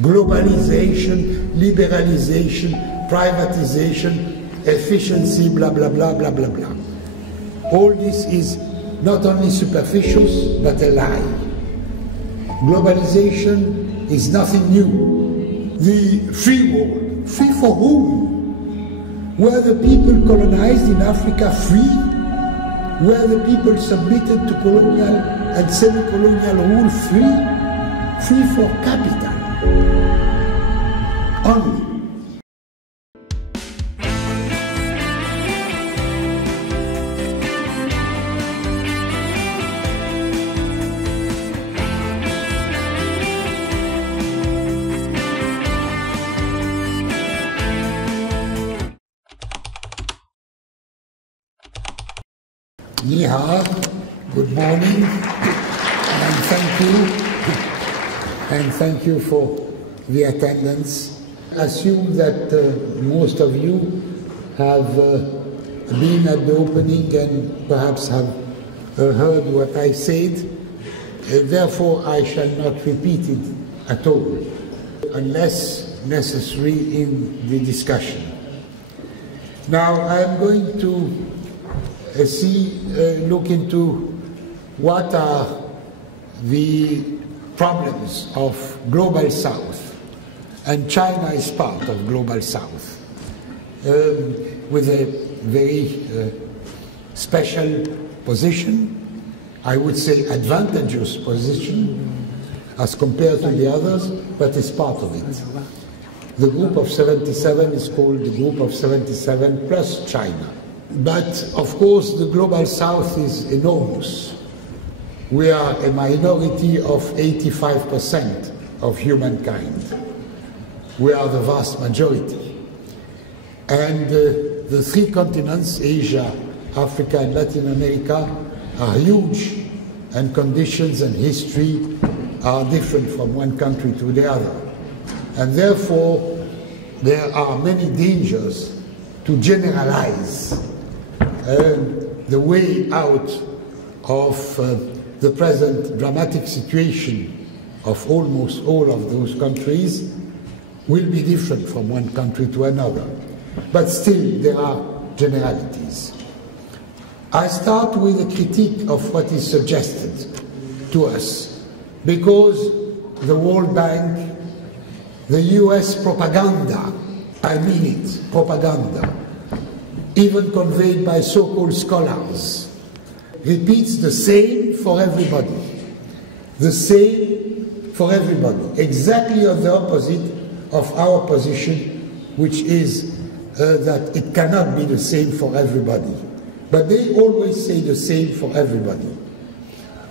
globalization, liberalization, privatization, efficiency, blah, blah, blah, blah, blah, blah. All this is not only superficial, but a lie. Globalization is nothing new. The free world, free for whom? Were the people colonized in Africa free? Were the people submitted to colonial and semi-colonial rule free? Free for capital. Only. Ni hao, good morning, and thank you for the attendance. Assume that most of you have been at the opening and perhaps have heard what I said. Therefore, I shall not repeat it at all, unless necessary in the discussion. Now, I'm going to look into what are the problems of Global South, and China is part of Global South, with a very special position, I would say advantageous position as compared to the others, but it's part of it. The group of 77 is called the group of 77 plus China. But, of course, the Global South is enormous. We are a minority of 85% of humankind. We are the vast majority. And the three continents, Asia, Africa, and Latin America, are huge, and conditions and history are different from one country to the other. And therefore, there are many dangers to generalize the way out of the present dramatic situation of almost all of those countries will be different from one country to another. But still, there are generalities. I start with a critique of what is suggested to us, because the World Bank, the US propaganda, I mean it, propaganda, even conveyed by so-called scholars, repeats the same for everybody. The same for everybody, exactly on the opposite of our position, which is that it cannot be the same for everybody. But they always say the same for everybody.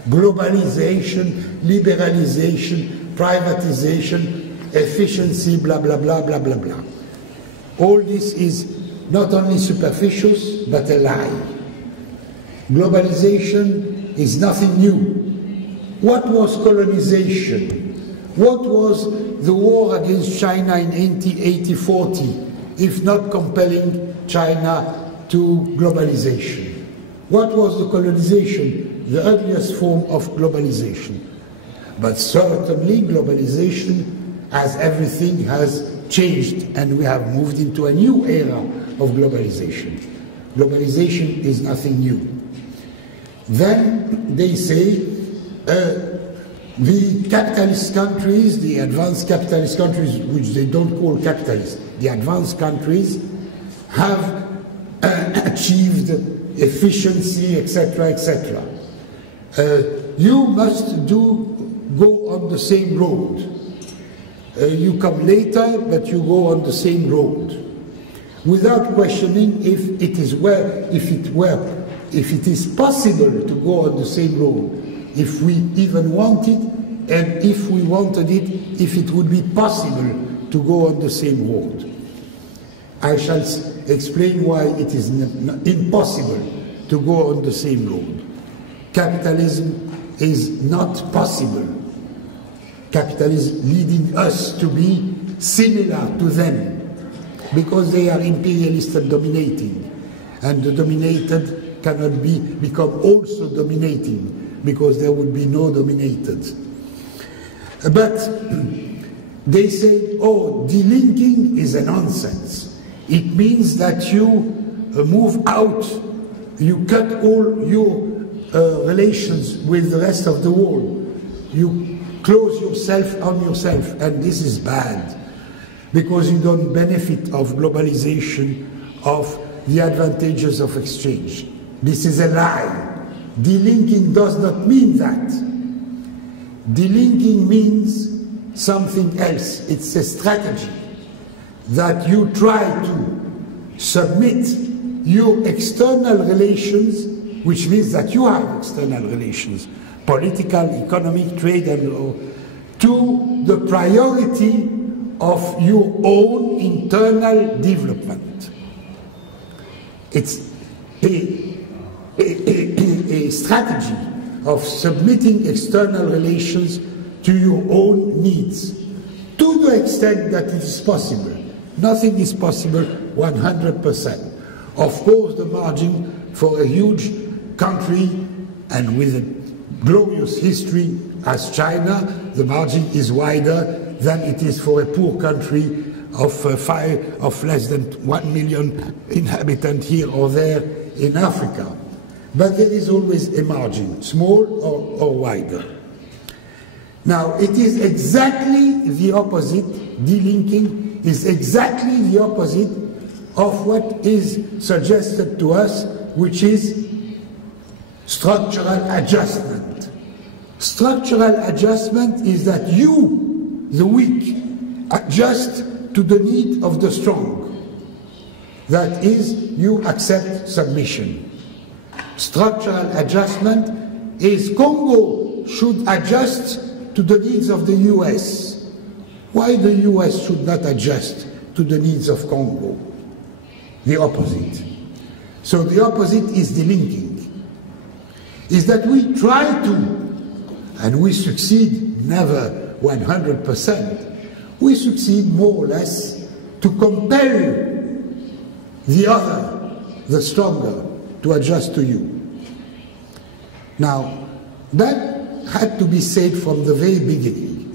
Globalization, liberalization, privatization, efficiency, blah, blah, blah, blah, blah, blah. All this is not only superficial, but a lie. Globalization is nothing new. What was colonization? What was the war against China in 1840, if not compelling China to globalization? What was the colonization? The ugliest form of globalization. But certainly globalization, as everything, has changed, and we have moved into a new era of globalization. Globalization is nothing new. Then they say the capitalist countries, the advanced capitalist countries, which they don't call capitalist, the advanced countries, have achieved efficiency, etc., etc. You must go on the same road. You come later, but you go on the same road, without questioning if it is possible to go on the same road, if we even want it, and if we wanted it, if it would be possible to go on the same road. I shall explain why it is impossible to go on the same road. Capitalism is not possible. Capitalism leading us to be similar to them, because they are imperialist and dominating, and the dominated cannot become also dominating, because there would be no dominated. But they say, oh, delinking is a nonsense. It means that you move out, you cut all your relations with the rest of the world. You close yourself on yourself, and this is bad, because you don't benefit of globalization, of the advantages of exchange. This is a lie. Delinking does not mean that. Delinking means something else. It's a strategy that you try to submit your external relations, which means that you have external relations, political, economic, trade, and law, to the priority of your own internal development. It's a strategy of submitting external relations to your own needs, to the extent that it is possible. Nothing is possible 100%. Of course, the margin for a huge country and with a glorious history as China, the margin is wider than it is for a poor country of less than 1 million inhabitants here or there in Africa. But there is always a margin, small or wider. Now, it is exactly the opposite. Delinking is exactly the opposite of what is suggested to us, which is structural adjustment. Structural adjustment is that you, the weak, adjust to the need of the strong. That is, you accept submission. Structural adjustment is Congo should adjust to the needs of the US. Why the US should not adjust to the needs of Congo? The opposite. So the opposite is delinking. Is that we try to, and we succeed never 100%, we succeed more or less to compel the other, the stronger, to adjust to you. Now, that had to be said from the very beginning,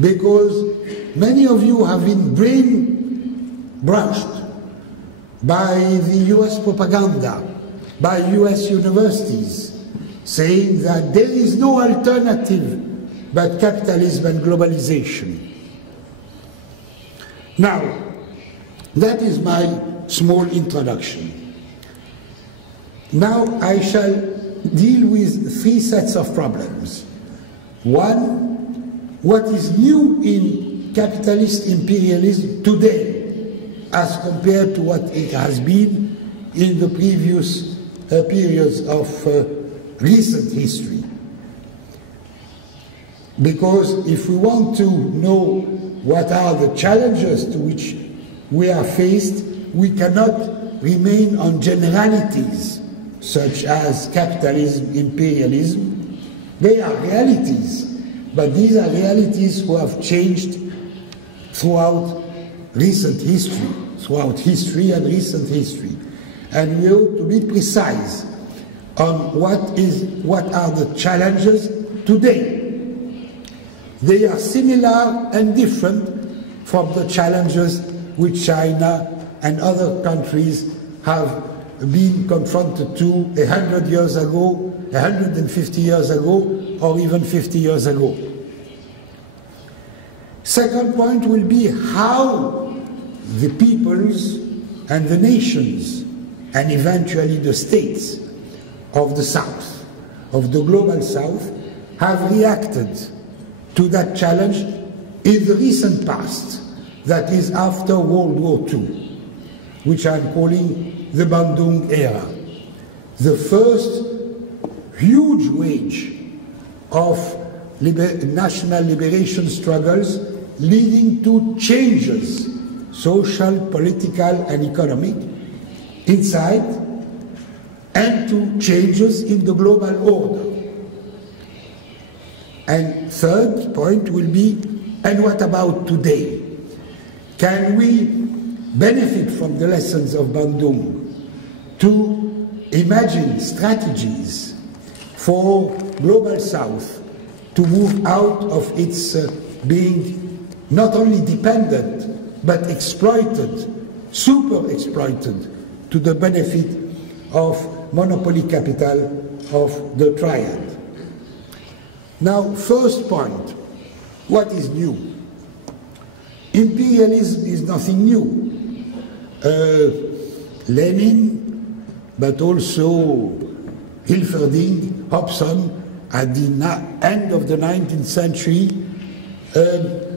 because many of you have been brainwashed by the US propaganda, by US universities, saying that there is no alternative but capitalism and globalization. Now, that is my small introduction. Now I shall deal with three sets of problems. One, what is new in capitalist imperialism today as compared to what it has been in the previous periods of recent history. Because if we want to know what are the challenges to which we are faced, we cannot remain on generalities such as capitalism, imperialism. They are realities, but these are realities who have changed throughout recent history, throughout history and recent history. And we ought to be precise on what are the challenges today. They are similar and different from the challenges which China and other countries have been confronted to 100 years ago, 150 years ago, or even 50 years ago. Second point will be how the peoples and the nations, and eventually the states of the South, of the global South, have reacted to that challenge in the recent past, that is after World War II, which I'm calling the Bandung era. The first huge wage of national liberation struggles leading to changes, social, political, and economic, inside, and to changes in the global order. And third point will be, and what about today? Can we benefit from the lessons of Bandung to imagine strategies for Global South to move out of its being not only dependent, but exploited, super exploited, to the benefit of monopoly capital of the triad. Now, first point, what is new? Imperialism is nothing new. Lenin, but also Hilferding, Hobson, at the end of the 19th century,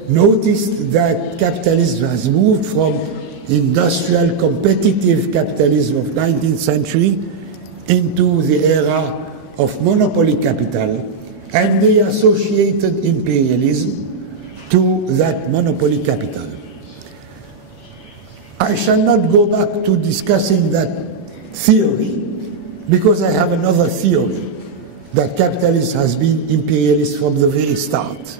noticed that capitalism has moved from industrial competitive capitalism of 19th century into the era of monopoly capital, and they associated imperialism to that monopoly capital. I shall not go back to discussing that theory, because I have another theory, that capitalism has been imperialist from the very start.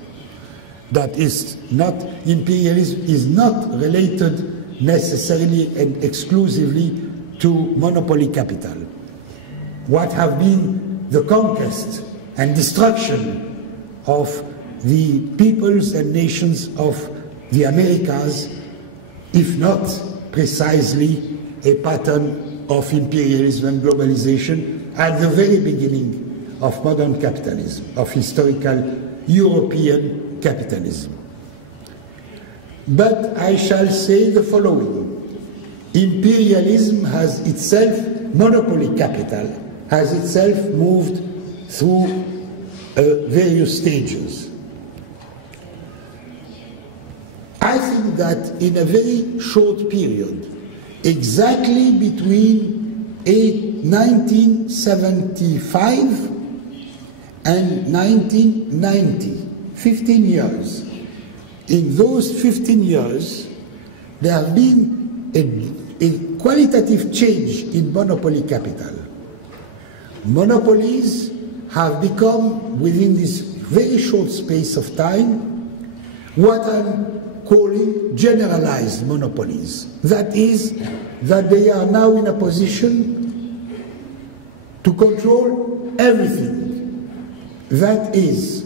That is not, imperialism is not related necessarily and exclusively to monopoly capital. What have been the conquest and destruction of the peoples and nations of the Americas, if not precisely a pattern of imperialism and globalization at the very beginning of modern capitalism, of historical European capitalism. But I shall say the following: imperialism has itself, monopoly capital, has itself moved through various stages. I think that in a very short period, exactly between 1975 and 1990, 15 years. In those 15 years, there have been a qualitative change in monopoly capital. Monopolies have become, within this very short space of time, what I'm calling generalized monopolies. That is, that they are now in a position to control everything. That is,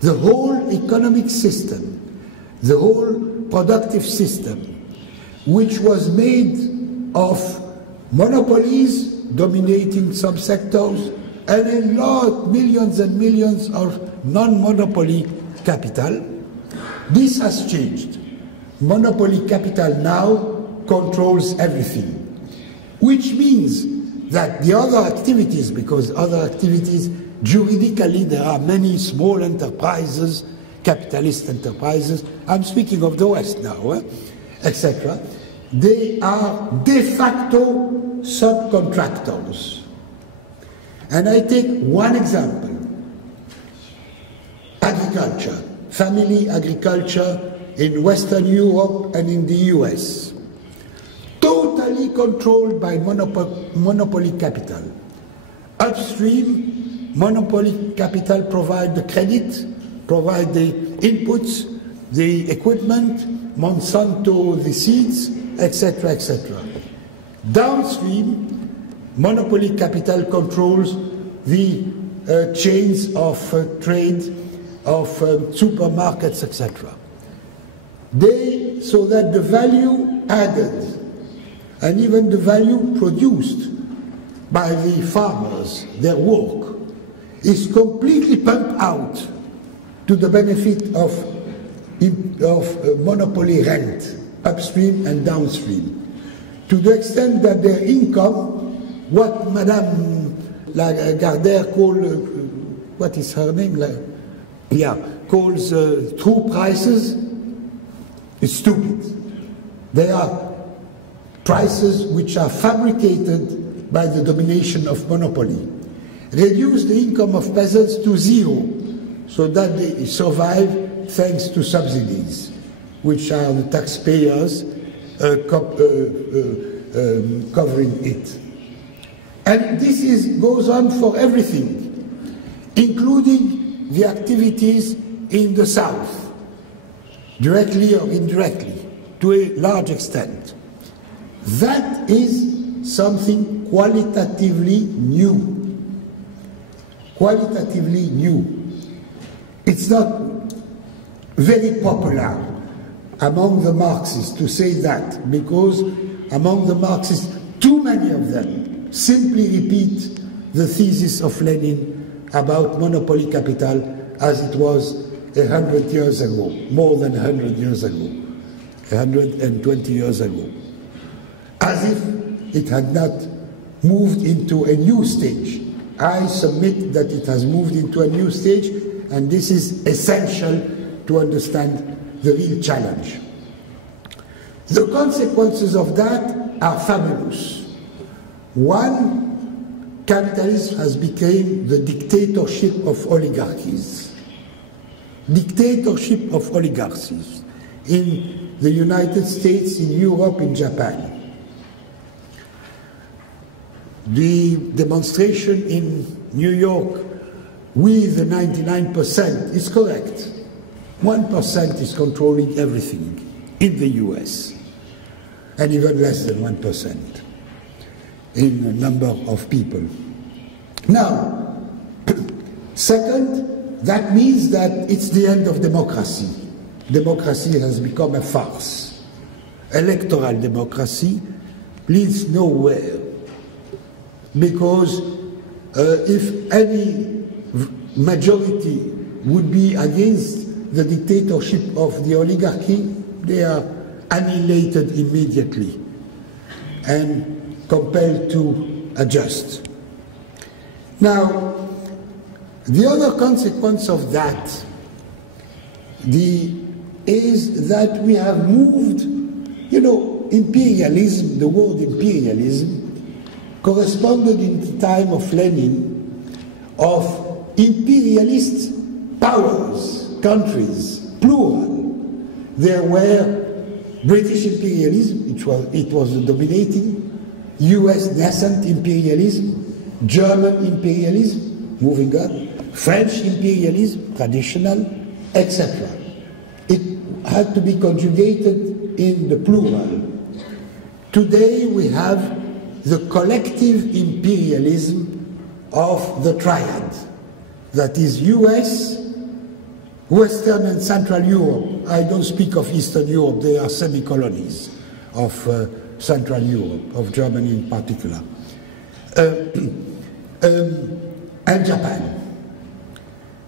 the whole economic system, the whole productive system, which was made of monopolies dominating some sectors and a lot, millions and millions of non-monopoly capital. This has changed. Monopoly capital now controls everything, which means that the other activities, because other activities, juridically there are many small enterprises, capitalist enterprises, I'm speaking of the West now, etc. They are de facto subcontractors. And I take one example: agriculture, family agriculture in Western Europe and in the US. Totally controlled by monopoly capital. Upstream, monopoly capital provide the credit, provide the inputs, the equipment, Monsanto the seeds, etc., etc. Downstream, monopoly capital controls the chains of trade, of supermarkets, etc. So that the value added and even the value produced by the farmers, their work, is completely pumped out to the benefit of monopoly rent, upstream and downstream, to the extent that their income, what Madame Lagardère calls, what is her name? Calls true prices, is stupid. They are prices which are fabricated by the domination of monopoly. Reduce the income of peasants to zero, so that they survive thanks to subsidies, which are the taxpayers covering it. And this goes on for everything, including the activities in the South, directly or indirectly, to a large extent. That is something qualitatively new. Qualitatively new. It's not very popular among the Marxists to say that, because among the Marxists, too many of them simply repeat the thesis of Lenin about monopoly capital as it was 100 years ago, more than 100 years ago, 120 years ago, as if it had not moved into a new stage. I submit that it has moved into a new stage, and this is essential to understand the real challenge. The consequences of that are fabulous. One, capitalism has become the dictatorship of oligarchies. Dictatorship of oligarchies in the United States, in Europe, in Japan. The demonstration in New York with the 99% is correct. 1% is controlling everything in the US, and even less than 1% in the number of people. Now, second, that means that it's the end of democracy. Democracy has become a farce. Electoral democracy leads nowhere, because if any majority would be against the dictatorship of the oligarchy, they are annihilated immediately and compelled to adjust. Now, the other consequence of that is that we have moved, imperialism, the word imperialism, corresponded in the time of Lenin of imperialist powers, countries, plural. There were British imperialism, it was the dominating, US nascent imperialism, German imperialism, moving on, French imperialism, traditional, etc. It had to be conjugated in the plural. Today we have the collective imperialism of the triad, that is US, Western and Central Europe. I don't speak of Eastern Europe, they are semi-colonies of Central Europe, of Germany in particular, and Japan.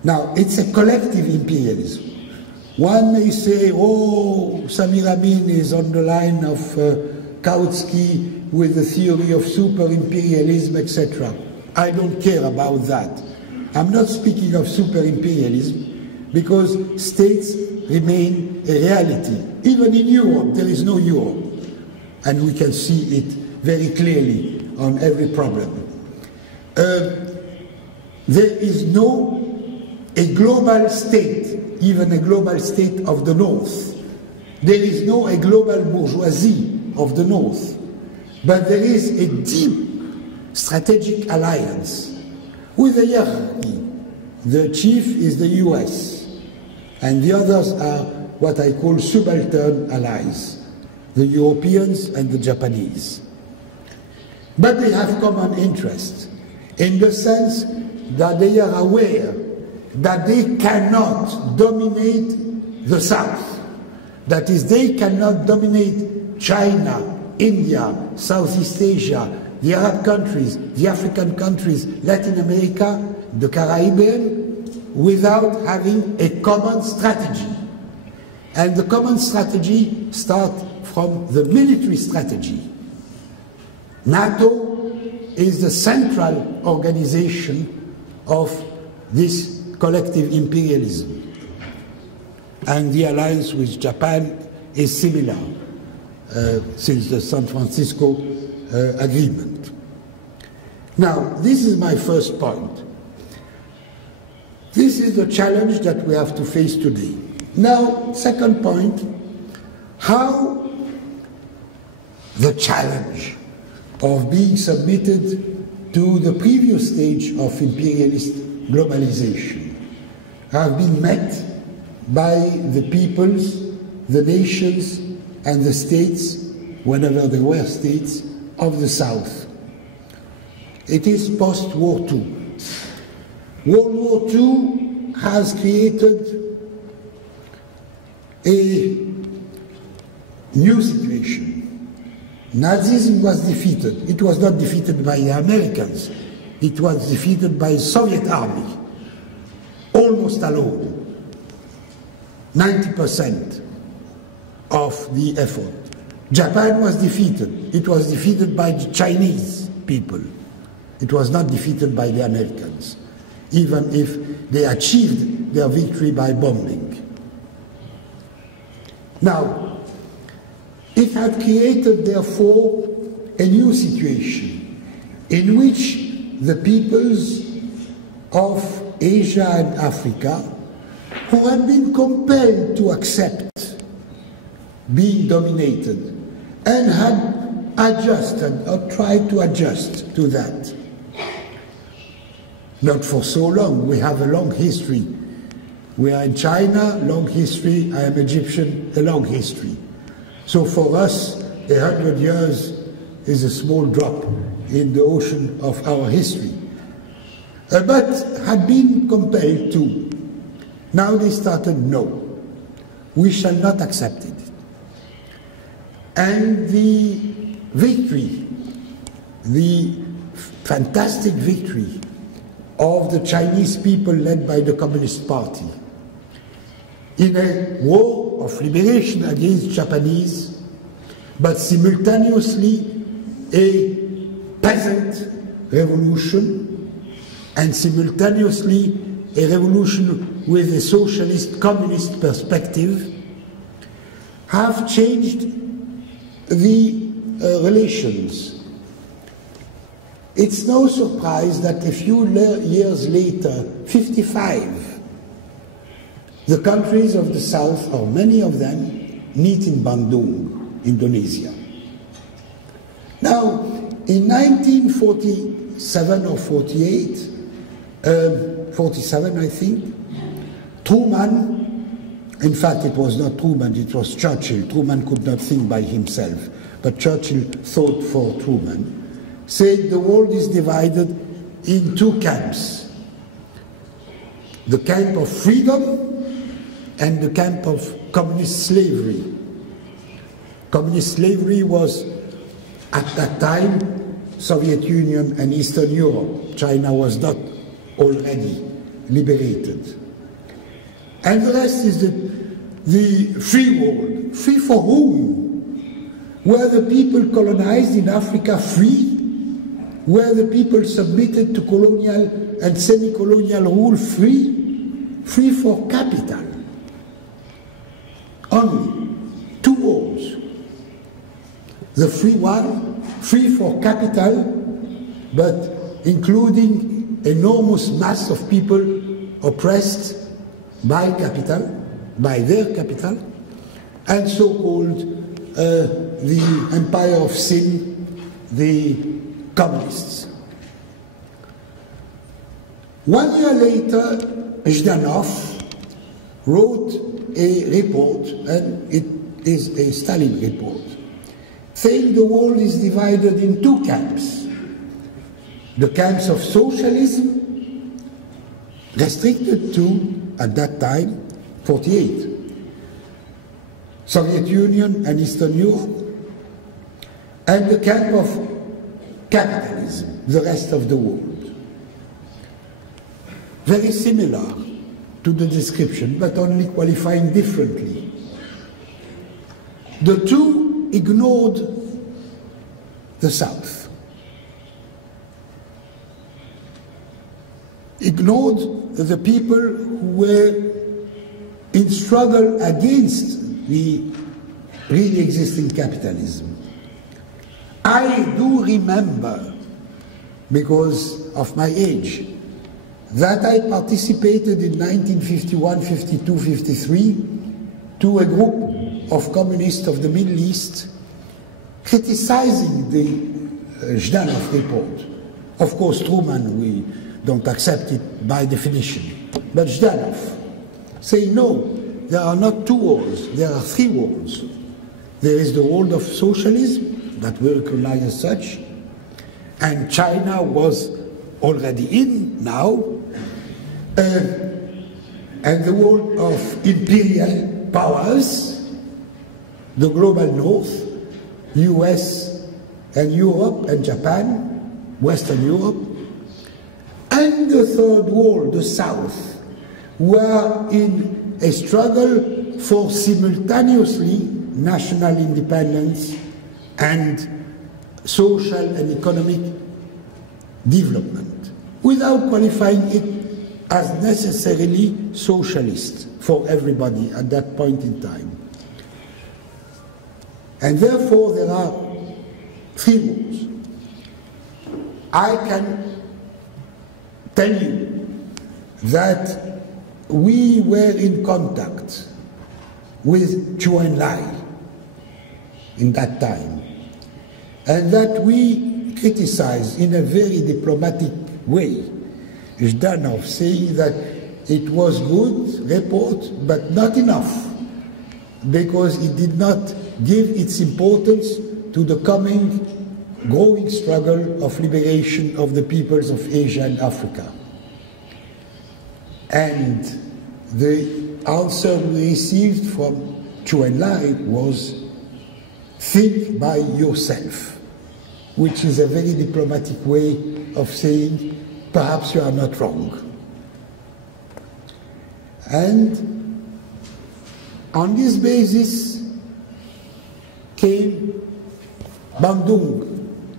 Now, it's a collective imperialism. One may say, oh, Samir Amin is on the line of Kautsky with the theory of super-imperialism, etc. I don't care about that. I'm not speaking of super-imperialism, because states remain a reality. Even in Europe, there is no Europe. And we can see it very clearly on every problem. There is a global state, even a global state of the North. There is a global bourgeoisie of the North. But there is a deep strategic alliance with a hierarchy. The chief is the US, and the others are what I call subaltern allies, the Europeans and the Japanese. But they have common interests, in the sense that they are aware that they cannot dominate the South. That is, they cannot dominate China, India, Southeast Asia, the Arab countries, the African countries, Latin America, the Caribbean, without having a common strategy. And the common strategy starts from the military strategy. NATO is the central organization of this collective imperialism. And the alliance with Japan is similar since the San Francisco Agreement. Now, this is my first point. This is the challenge that we have to face today. Now, second point, how the challenge of being submitted to the previous stage of imperialist globalization have been met by the peoples, the nations, and the states, whenever there were states, of the South. It is post-War II. World War II has created a new situation. Nazism was defeated. It was not defeated by the Americans. It was defeated by the Soviet army, almost alone. 90% of the effort. Japan was defeated. It was defeated by the Chinese people. It was not defeated by the Americans, even if they achieved their victory by bombing. Now, it had created, therefore, a new situation in which the peoples of Asia and Africa, who had been compelled to accept being dominated and had adjusted or tried to adjust to that. Not for so long. We have a long history. We are in China, long history. I am Egyptian, a long history. So for us, 100 years is a small drop in the ocean of our history. But had been compelled to. Now they started, no, we shall not accept it. And the victory, the fantastic victory of the Chinese people led by the Communist Party in a war of liberation against Japanese, but simultaneously a peasant revolution and simultaneously a revolution with a socialist communist perspective, have changed the relations. It's no surprise that a few years later, 55, the countries of the South, or many of them, meet in Bandung, Indonesia. Now, in 1947 or 48, 47 I think, Truman, in fact it was not Truman, it was Churchill. Truman could not think by himself, but Churchill thought for Truman, said the world is divided in two camps. The camp of freedom and the camp of communist slavery. Communist slavery was, at that time, Soviet Union and Eastern Europe. China was not already liberated. And the rest is the free world. Free for whom? Were the people colonized in Africa free? Were the people submitted to colonial and semi-colonial rule free? Free for capital. Only two worlds. The free one, free for capital, but including enormous mass of people oppressed by capital, by their capital, and so-called the empire of sin, the communists. 1 year later, Zhdanov wrote a report, and it is a Stalin report, saying the world is divided in two camps. The camps of socialism, restricted to, at that time, 48, Soviet Union and Eastern Europe, and the camp of capitalism, the rest of the world. Very similar to the description, but only qualifying differently. The two ignored the South, ignored the people who were in struggle against the really existing capitalism. I do remember, because of my age, that I participated in 1951, 52, 53 to a group of communists of the Middle East criticizing the Zhdanov report. Of course, Truman, we don't accept it by definition, but Zhdanov saying no, there are not two worlds, there are three worlds. There is the world of socialism that we recognize as such, and China was already in now, and the world of imperial powers, the global north, US and Europe and Japan, Western Europe, and the third world, the south, were in a struggle for simultaneously national independence and social and economic development, without qualifying it as necessarily socialist for everybody at that point in time. And therefore there are three rules. I can tell you that we were in contact with Zhou Enlai in that time, and that we criticized in a very diplomatic way Zhdanov, saying that it was good report but not enough, because it did not give its importance to the coming growing struggle of liberation of the peoples of Asia and Africa. And the answer we received from Zhou Enlai was, think by yourself, which is a very diplomatic way of saying, perhaps you are not wrong. And on this basis came Bandung,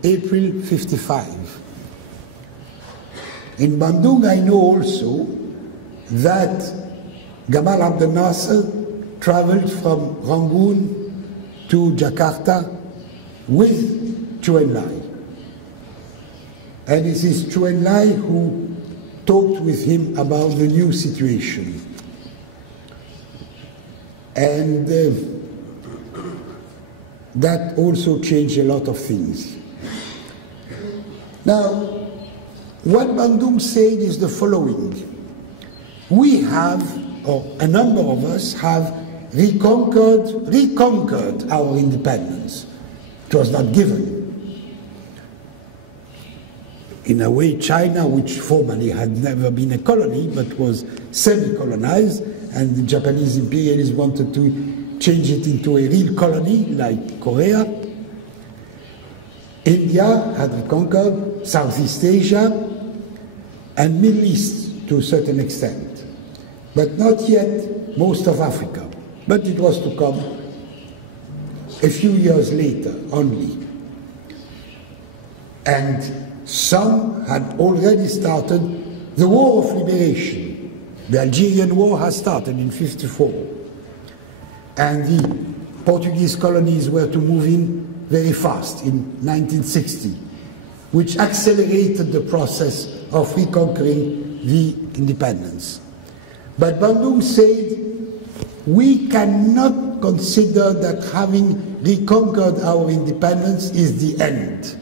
April 55. In Bandung I know also that Gamal Abdel Nasser traveled from Rangoon to Jakarta with Zhou Enlai. And it is Zhou Enlai who talked with him about the new situation. And that also changed a lot of things. Now, what Bandung said is the following. We have, or a number of us have, reconquered our independence. It was not given. In a way, China, which formerly had never been a colony, but was semi-colonized, and the Japanese imperialists wanted to change it into a real colony, like Korea. India had reconquered Southeast Asia and Middle East to a certain extent, but not yet most of Africa. But it was to come a few years later only. And some had already started the war of liberation. The Algerian War has started in 1954. And the Portuguese colonies were to move in very fast in 1960, which accelerated the process of reconquering the independence. But Bandung said, we cannot consider that having reconquered our independence is the end.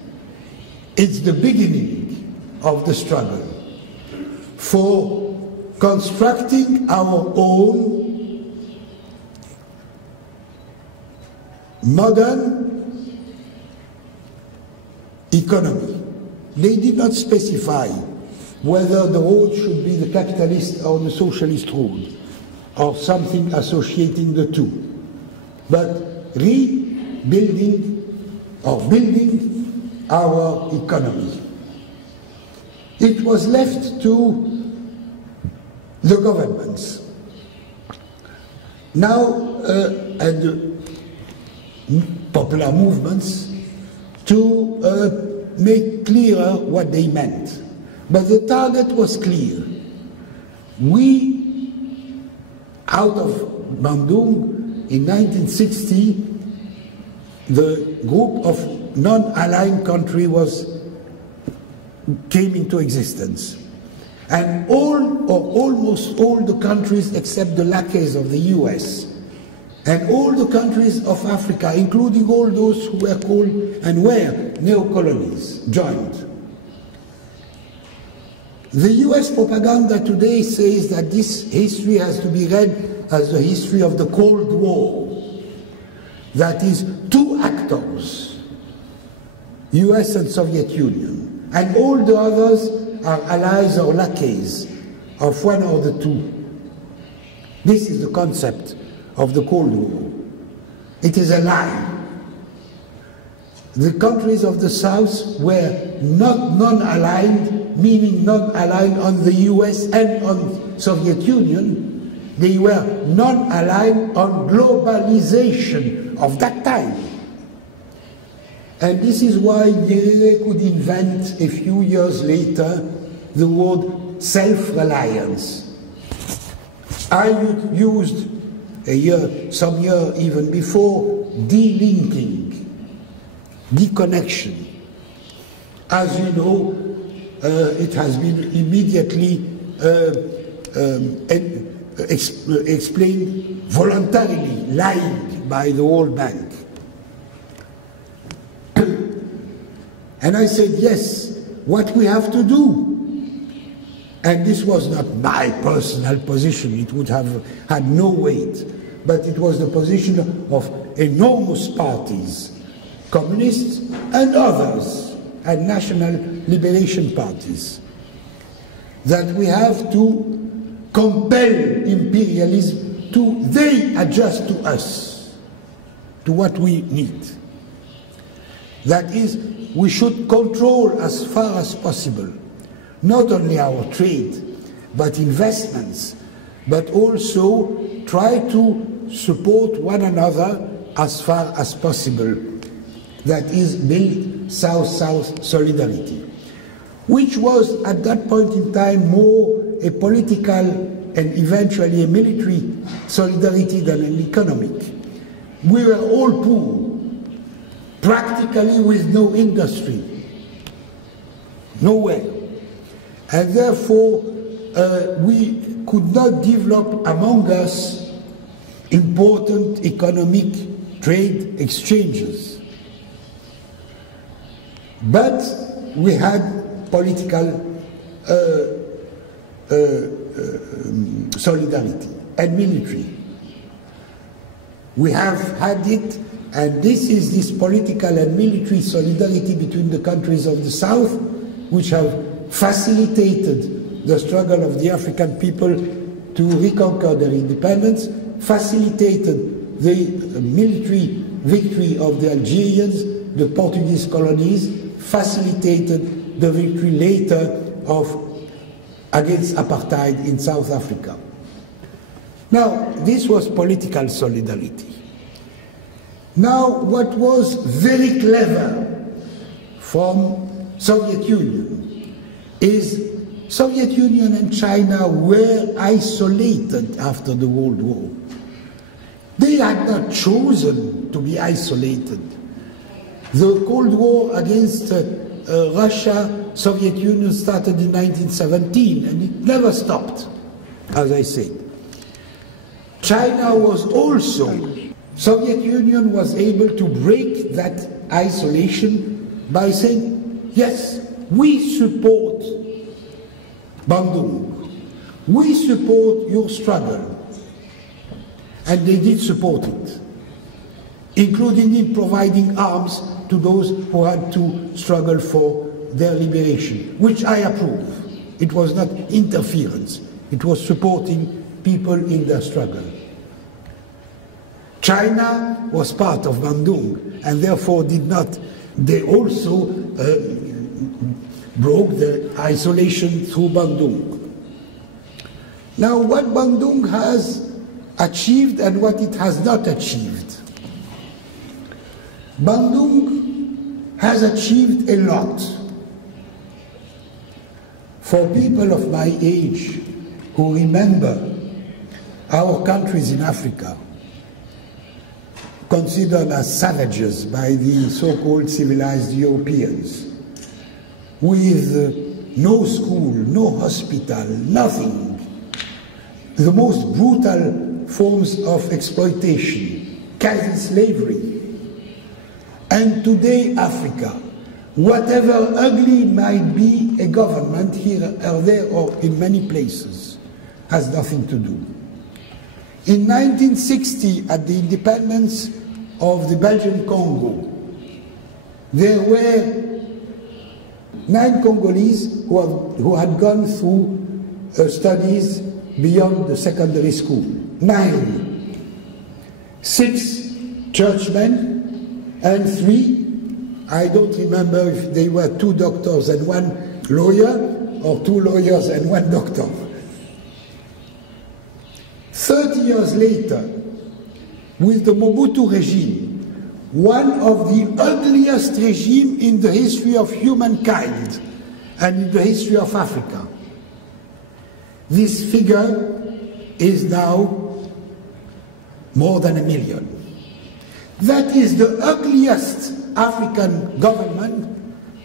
It's the beginning of the struggle for constructing our own modern economy. They did not specify whether the road should be the capitalist or the socialist road, or something associating the two, but rebuilding or building our economy. It was left to the governments now and the popular movements to make clearer what they meant. But the target was clear. We, out of Bandung in 1960, the group of non-aligned countries came into existence. And all or almost all the countries except the lackeys of the US and all the countries of Africa, including all those who were called and were neo-colonies, joined. The US propaganda today says that this history has to be read as the history of the Cold War. That is, two actors, US and Soviet Union, and all the others are allies or lackeys of one or the two. This is the concept of the Cold War. It is a lie. The countries of the South were not non-aligned, meaning non-aligned on the US and on Soviet Union. They were non-aligned on globalization of that time. And this is why Nyerere could invent a few years later the word self-reliance. I used some year even before, delinking, deconnection. As you know, it has been immediately explained voluntarily, lying by the World Bank. And I said, yes, what we have to do, and this was not my personal position, it would have had no weight, but it was the position of enormous parties, communists and others, and national liberation parties, that we have to compel imperialism to, they adjust to us, to what we need. That is, we should control as far as possible, not only our trade, but investments, but also try to support one another as far as possible. That is, build South-South solidarity, which was at that point in time more a political and eventually a military solidarity than an economic. We were all poor, practically with no industry, nowhere. And therefore, we could not develop among us important economic trade exchanges. But we had political solidarity and military. We have had it, and this is this political and military solidarity between the countries of the South, which have facilitated the struggle of the African people to reconquer their independence, facilitated the military victory of the Algerians, the Portuguese colonies, facilitated the victory later against apartheid in South Africa. Now, this was political solidarity. Now, what was very clever from Soviet Union is Soviet Union and China were isolated after the World War. They had not chosen to be isolated. The Cold War against Russia, Soviet Union started in 1917 and it never stopped, as I said. China was also, Soviet Union was able to break that isolation by saying, yes, we support Bandung, we support your struggle. And they did support it, including in providing arms to those who had to struggle for their liberation, which I approve. It was not interference, it was supporting people in their struggle. China was part of Bandung and therefore did not, they also broke the isolation through Bandung. Now what Bandung has achieved and what it has not achieved. Bandung has achieved a lot. For people of my age who remember our countries in Africa, considered as savages by the so-called civilized Europeans, with no school, no hospital, nothing, the most brutal forms of exploitation, cattle slavery. And today Africa, whatever ugly might be a government here or there or in many places, has nothing to do. In 1960, at the independence of the Belgian Congo, there were 9 Congolese who had gone through studies beyond the secondary school. 9. 6 churchmen, and 3, I don't remember if they were 2 doctors and 1 lawyer, or 2 lawyers and 1 doctor. 30 years later, with the Mobutu regime, one of the ugliest regimes in the history of humankind and in the history of Africa, this figure is now more than 1 million. That is the ugliest African government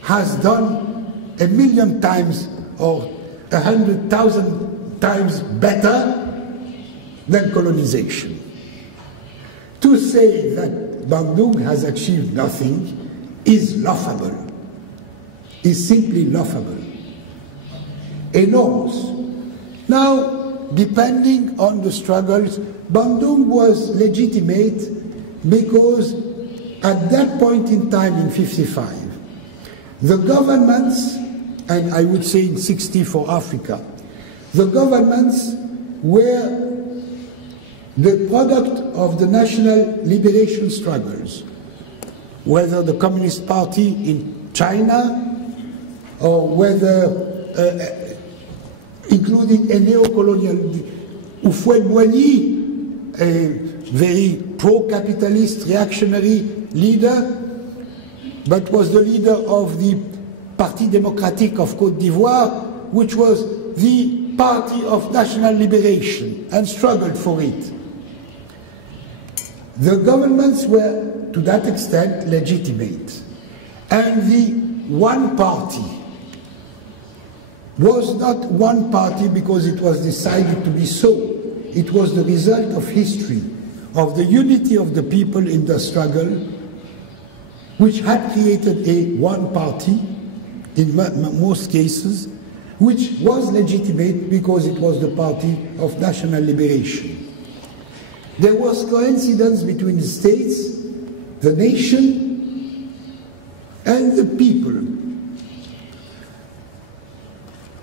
has done 1 million times or 100,000 times better than colonization. To say that Bandung has achieved nothing is laughable, is simply laughable, enormous. Now, depending on the struggles, Bandung was legitimate because at that point in time in 55, the governments, and I would say in 60 for Africa, the governments were the product of the national liberation struggles, whether the Communist Party in China or whether, including a neo-colonial, Houphouët-Boigny, a very pro-capitalist reactionary leader, but was the leader of the Parti Démocratique of Côte d'Ivoire, which was the party of national liberation and struggled for it. The governments were, to that extent, legitimate. And the one party was not one party because it was decided to be so. It was the result of history, of the unity of the people in the struggle, which had created a one party, in most cases, which was legitimate because it was the party of national liberation. There was coincidence between the states, the nation, and the people.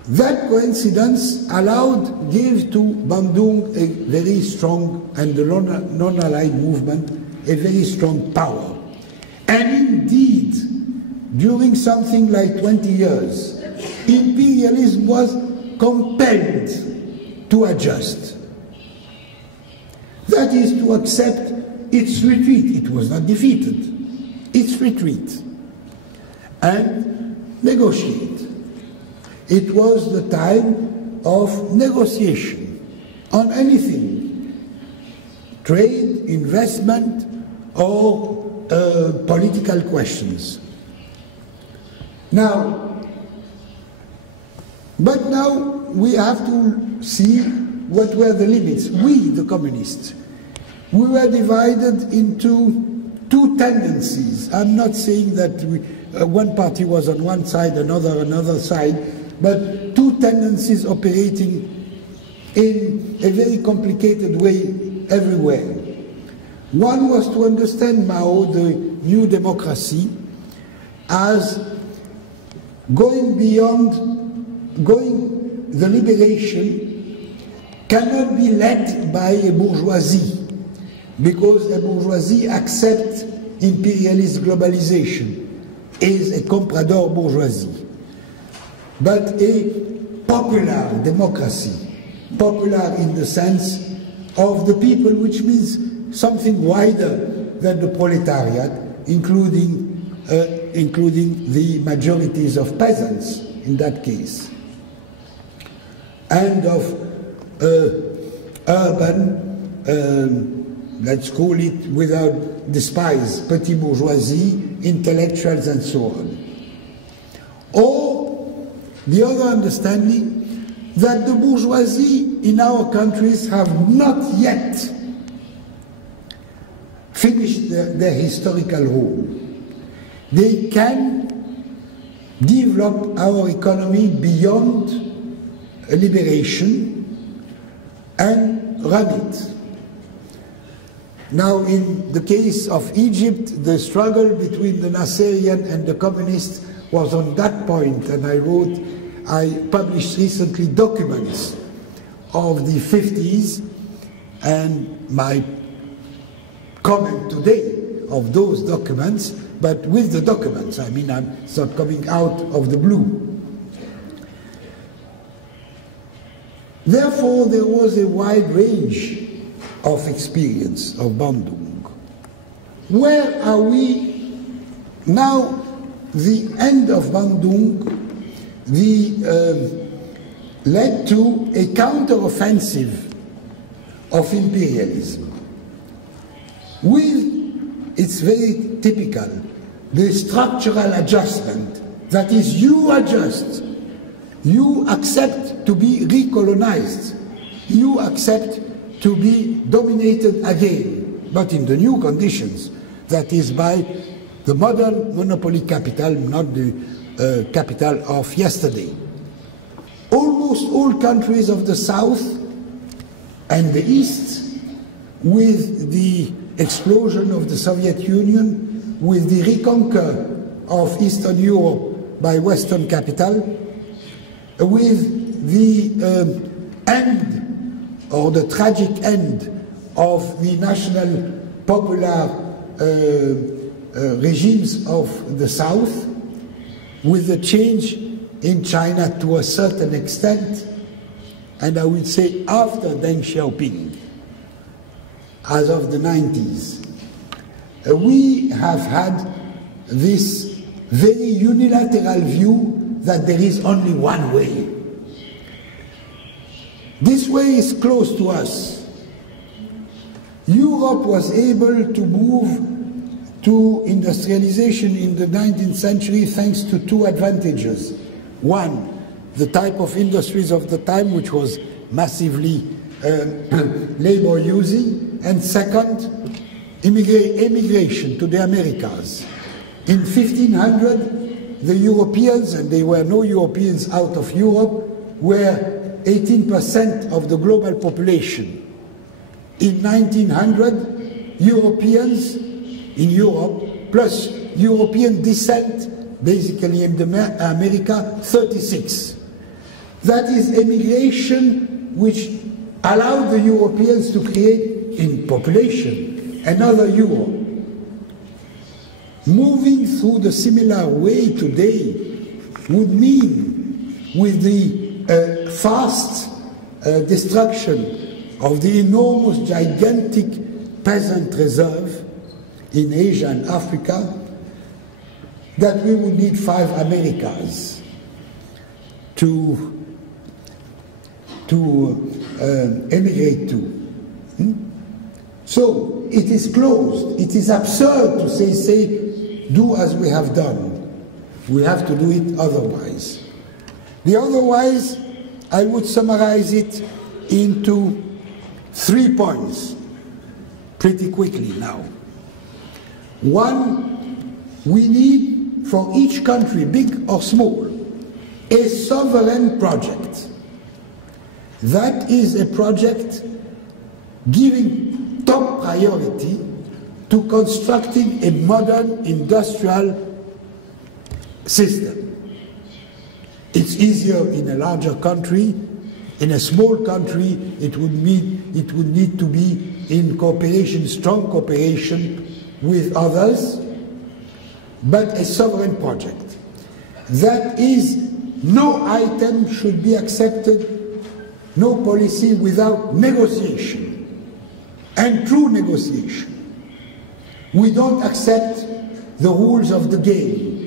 That coincidence gave to Bandung a very strong, and the non-aligned movement, a very strong power. And indeed, during something like 20 years, imperialism was compelled to adjust. That is, to accept its retreat. It was not defeated. Its retreat. And negotiate. It was the time of negotiation on anything. Trade, investment, or political questions. Now, but now we have to see what were the limits. We, the communists, we were divided into 2 tendencies. I'm not saying that one party was on one side, another side, but 2 tendencies operating in a very complicated way everywhere. One was to understand Mao, the new democracy, as going beyond, the liberation cannot be led by a bourgeoisie, because a bourgeoisie accepts imperialist globalization, is a comprador bourgeoisie, but a popular democracy, popular in the sense of the people, which means something wider than the proletariat, including the majorities of peasants in that case, and of urban, let's call it without despise, petit bourgeoisie, intellectuals and so on. Or the other understanding that the bourgeoisie in our countries have not yet finished their historical role. They can develop our economy beyond liberation and run it. Now, in the case of Egypt, the struggle between the Nasserian and the communists was on that point, and I published recently documents of the 50s, and my comment today of those documents, but with the documents. I mean, it's not coming out of the blue. Therefore, there was a wide range of experience of Bandung. Where are we now? The end of Bandung led to a counter-offensive of imperialism. With, it's very typical, the structural adjustment, that is, you adjust, you accept to be recolonized, you accept to be dominated again, but in the new conditions, that is by the modern monopoly capital, not the capital of yesterday. Almost all countries of the South and the East, with the explosion of the Soviet Union, with the reconquer of Eastern Europe by Western capital, with the end, or the tragic end, of the national popular regimes of the South, with the change in China to a certain extent, and I would say after Deng Xiaoping, as of the 90s, we have had this very unilateral view that there is only one way. This way is close to us. Europe was able to move to industrialization in the 19th century thanks to two advantages. One, the type of industries of the time, which was massively labor using, and second, immigration to the Americas. In 1500, the Europeans, and there were no Europeans out of Europe, were 18% of the global population. In 1900, Europeans in Europe, plus European descent, basically in America, 36. That is immigration which allowed the Europeans to create in population another Europe. Moving through the similar way today would mean, with the fast destruction of the enormous, gigantic peasant reserve in Asia and Africa, that we would need 5 Americas to emigrate to. So it is closed. It is absurd to say, do as we have done. We have to do it otherwise. The otherwise, I would summarize it into 3 points pretty quickly now. One, we need for each country, big or small, a sovereign project. That is a project giving top priority to constructing a modern industrial system. It's easier in a larger country. In a small country, it would need to be in cooperation, strong cooperation with others, but a sovereign project. That is, no item should be accepted, no policy without negotiation, and true negotiation. We don't accept the rules of the game.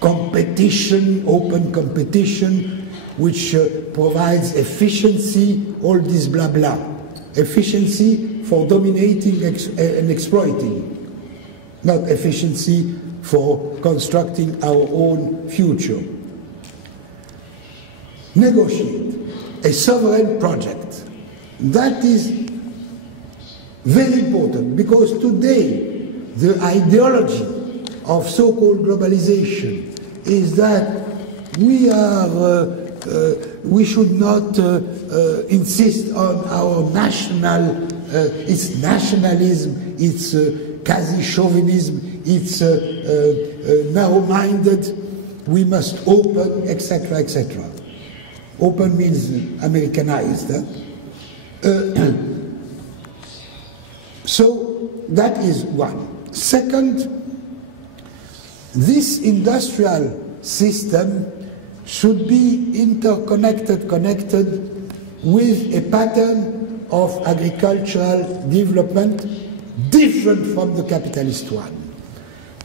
Competition, open competition, which provides efficiency, all this blah blah. Efficiency for dominating and exploiting, not efficiency for constructing our own future. Negotiate a sovereign project. That is very important, because today the ideology of so-called globalization is that we should not insist on our national, it's nationalism, it's quasi-chauvinism, it's narrow-minded, we must open, etc., etc. Open means Americanized. So that is one. Second, this industrial system should be interconnected, connected with a pattern of agricultural development different from the capitalist one.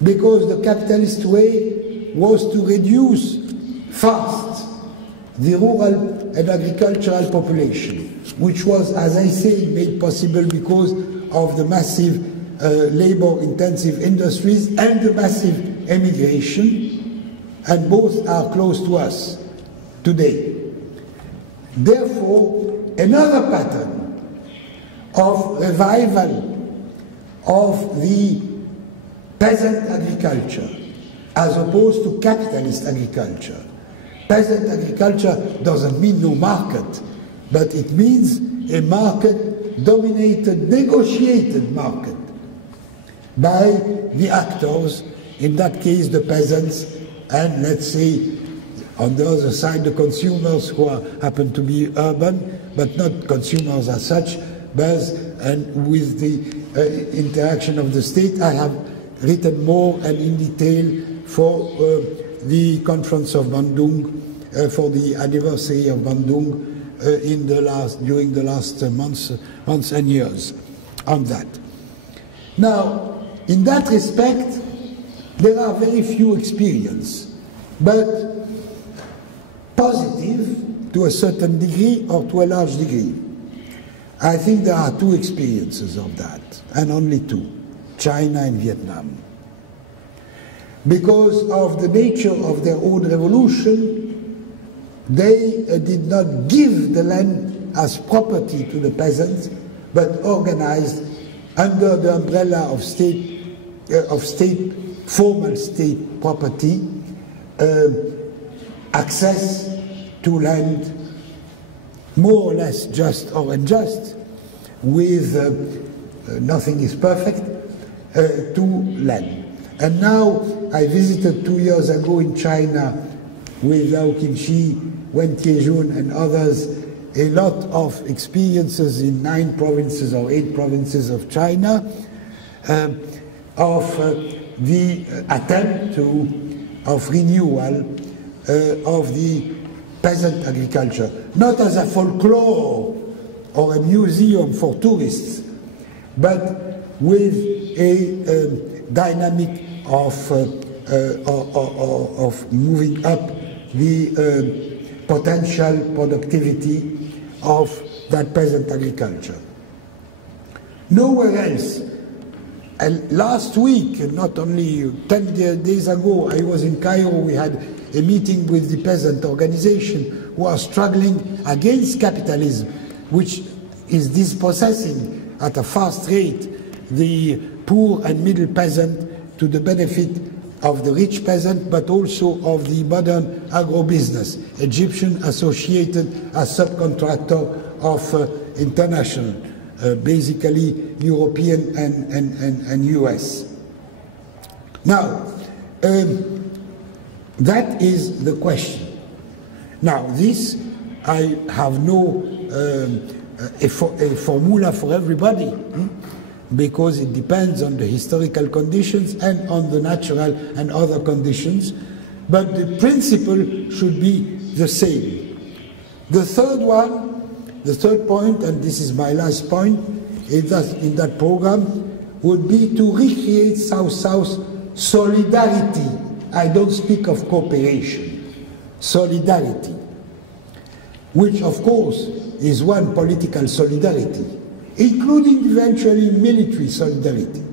Because the capitalist way was to reduce fast the rural and agricultural population, which was, as I say, made possible because of the massive labor-intensive industries and the massive emigration, and both are close to us today. Therefore, another pattern of revival of the peasant agriculture as opposed to capitalist agriculture. Peasant agriculture doesn't mean no market, but it means a market-dominated, negotiated market by the actors, in that case the peasants, and let's say on the other side the consumers who happen to be urban, but not consumers as such, but and with the interaction of the state. I have written more and in detail for the conference of Bandung, for the anniversary of Bandung during the last months and years on that. Now, in that respect, there are very few experiences, but positive to a certain degree or to a large degree. I think there are two experiences of that, and only two, China and Vietnam. Because of the nature of their own revolution, they did not give the land as property to the peasants, but organized under the umbrella of formal state property, access to land, more or less just or unjust, with nothing is perfect, to land. And now I visited 2 years ago in China with Lao Qinshi, Wen Tiejun and others, a lot of experiences in 9 provinces or 8 provinces of China, of the attempt of renewal of the peasant agriculture, not as a folklore or a museum for tourists, but with a dynamic of moving up the potential productivity of that peasant agriculture. Nowhere else. And last week, not only 10 days ago, I was in Cairo. We had a meeting with the peasant organization who are struggling against capitalism, which is dispossessing at a fast rate the poor and middle peasant to the benefit of the rich peasant, but also of the modern agribusiness, Egyptian associated as subcontractor of international, basically European and US. Now, that is the question. Now, this, I have no a formula for everybody, because it depends on the historical conditions and on the natural and other conditions, but the principle should be the same. The third one, the third point, and this is my last point, in that program, would be to recreate South-South solidarity. I don't speak of cooperation, solidarity, which of course is one political solidarity, including eventually military solidarity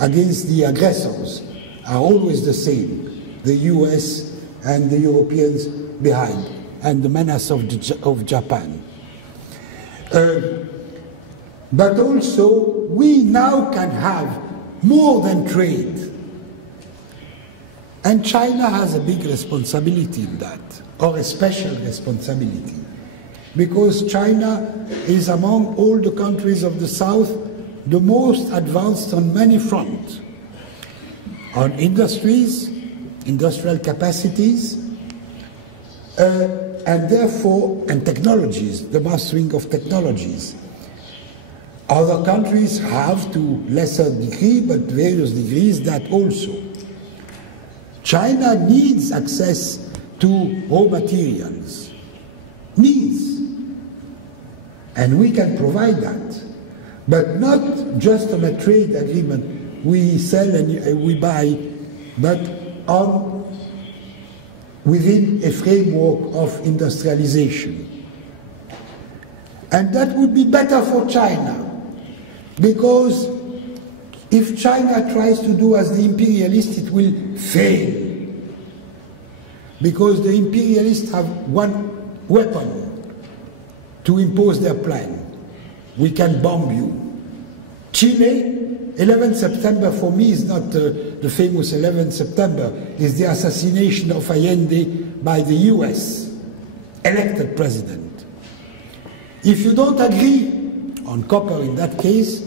against the aggressors, are always the same, the US and the Europeans behind, and the menace of Japan. But also, we now can have more than trade. And China has a big responsibility in that, or a special responsibility, because China is among all the countries of the South the most advanced on many fronts, on industries, industrial capacities, and therefore, and technologies, the mastering of technologies. Other countries have, to lesser degree, but various degrees, that also. China needs access to raw materials. Needs. And we can provide that. But not just on a trade agreement, we sell and we buy, but within a framework of industrialization. And that would be better for China, because if China tries to do as the imperialists, it will fail. Because the imperialists have one weapon to impose their plan. We can bomb you. Chile, 11 September for me is not the famous 11 September, it's the assassination of Allende by the US, elected president. If you don't agree on copper in that case,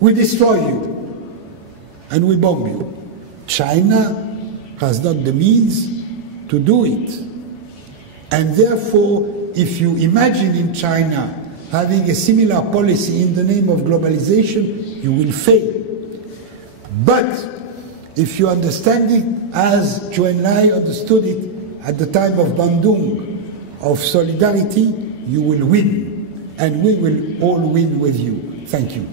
we destroy you and we bomb you. China has not the means to do it. And therefore, if you imagine in China having a similar policy in the name of globalization, you will fail. But if you understand it as Zhou Enlai understood it at the time of Bandung, of solidarity, you will win. And we will all win with you. Thank you.